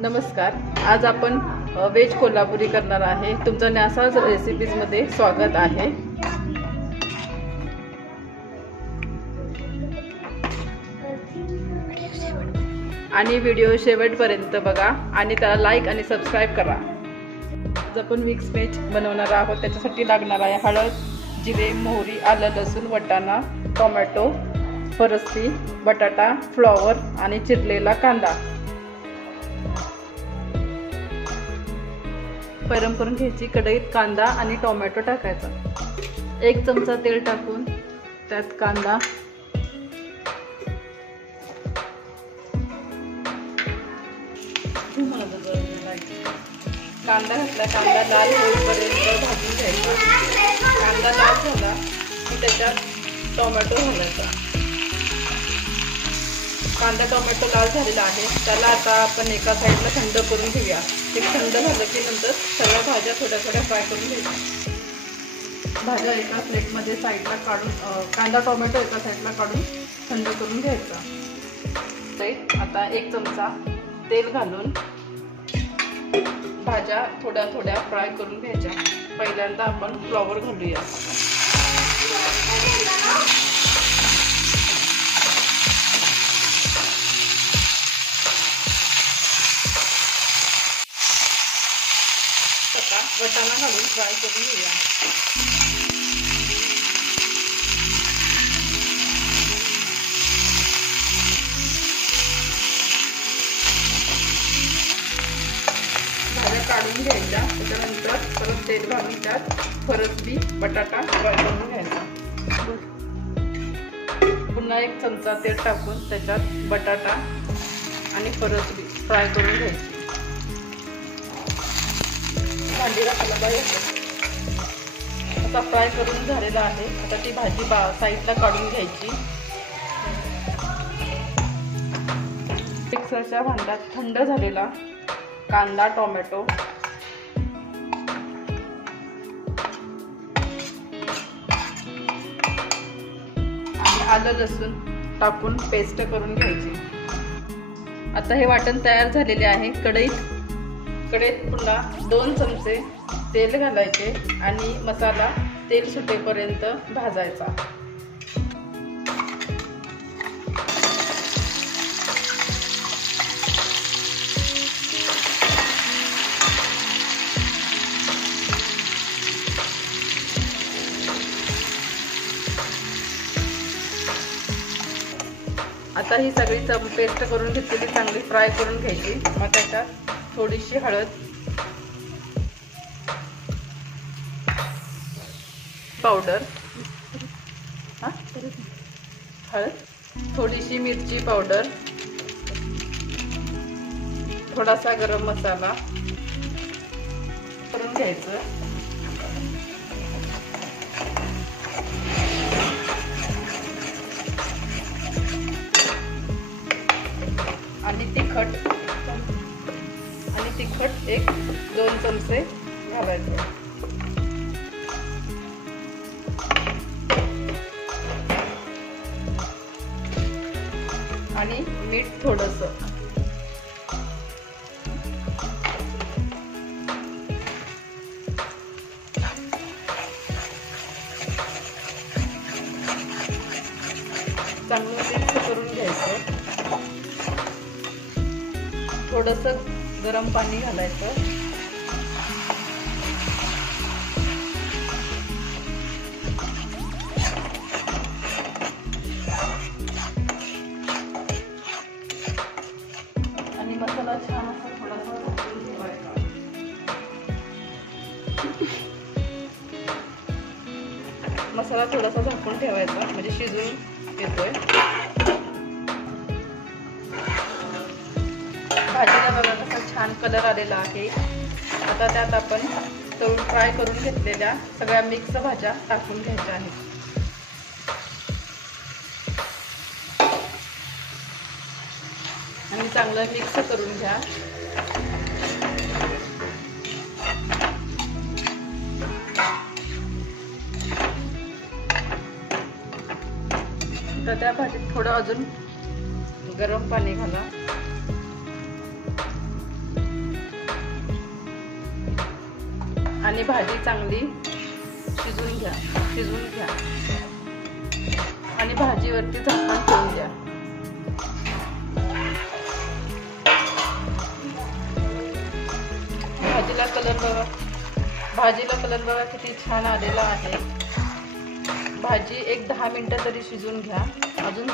नमस्कार. आज आपण वेज कोल्हापुरी करणार आहे. तुमचं न्यासाज रेसिपीज मध्ये स्वागत आहे. आणि व्हिडिओ शेवटपर्यंत बघा आणि त्याला लाईक आणि सबस्क्राईब करा. आज आपण मिक्स व्हेज बनवणार आहोत. त्याच्यासाठी लागणार आहे हळद, जिरे, मोहरी, आलं, लसूण, वाटाणा, टोमॅटो, फरसबी, बटाटा, फ्लॉवर आणि चिरलेला कांदा. गरम करून घ्यायची. कढईत कांदा आणि टोमॅटो टाकायचा. 1 चमचा तेल टाकून त्यात कांदा, घातला. कांदा लाल होईपर्यंत भाजून घ्यायचा. कांदा लाल झाला की त्याच्यात टोमॅटो घालायचा. कांदा टोमॅटो लाल झालेला आहे. त्याला आता आपण एका साईडला थंड करून घेऊया. ते थंड झालं की नंतर सगळ्या भाज्या थोड्या थोड्या फ्राय करून घ्यायच्या. भाज्या एका प्लेटमध्ये साईडला काढून, कांदा टोमॅटो एका साईडला काढून थंड करून घ्यायचा. आता 1 चमचा तेल घालून भाज्या थोड्या थोड्या फ्राय करून घ्यायच्या. पहिल्यांदा आपण फ्लॉवर घालूया. आता वाटाणा घालून फ्राय करून घेऊया. भाज्या काढून घ्यायच्या. त्याच्यानंतर परत तेल घालून त्यात फरसबी, बटाटा फ्राय करून घ्यायचा. पुन्हा 1 चमचा तेल टाकून त्याच्यात बटाटा आणि फरसबी फ्राय करून घ्यायची. भाजीला हलवा येतो. आता फ्राय करून झालेला आहे. आता ती भाजी साईडला काढून घ्यायची. मिक्सरच्या भांड्यात थंड झालेला कांदा, टोमॅटो आणि आलं, लसूण टाकून पेस्ट करून घ्यायची. आता हे वाटण तयार झालेले आहे. कढईत पुन्हा 2 चमचे तेल घालायचे आणि मसाला तेल सुटेपर्यंत भाजायचा. आता ही सगळी पेस्ट करून घेतलेली चांगली फ्राय करून घ्यायची. मग त्याच्यात थोडीशी हळद पावडर, थोडीशी मिरची पावडर, थोडासा गरम मसाला करून घ्यायचं. आणि तिखट 1-2 चमचे घालायचं. आणि मीठ थोडंसं. चांगलं मिक्स करून घ्यायचं. थोडंसं गरम पाणी घालायचं. आणि मसाला छान असा थोडासा झाकून ठेवायचा. मसाला थोडासा झाकून ठेवायचा म्हणजे शिजून येतोय. भाजीला बघा कसा छान कलर आलेला आहे. आता त्यात आपण तळून फ्राय करून घेतलेल्या सगळ्या मिक्स भाज्या टाकून घ्यायच्या आहेत. आणि चांगलं मिक्स करून घ्या. तर त्या भाजीत थोडं अजून गरम पाणी घाला. आणि भाजी चांगली शिजून घ्या आणि भाजीवरती झाकण ठेवून द्या. भाजीला कलर बघा किती छान आलेला आहे. भाजी एक 10 मिनिटं तरी शिजून घ्या. अजून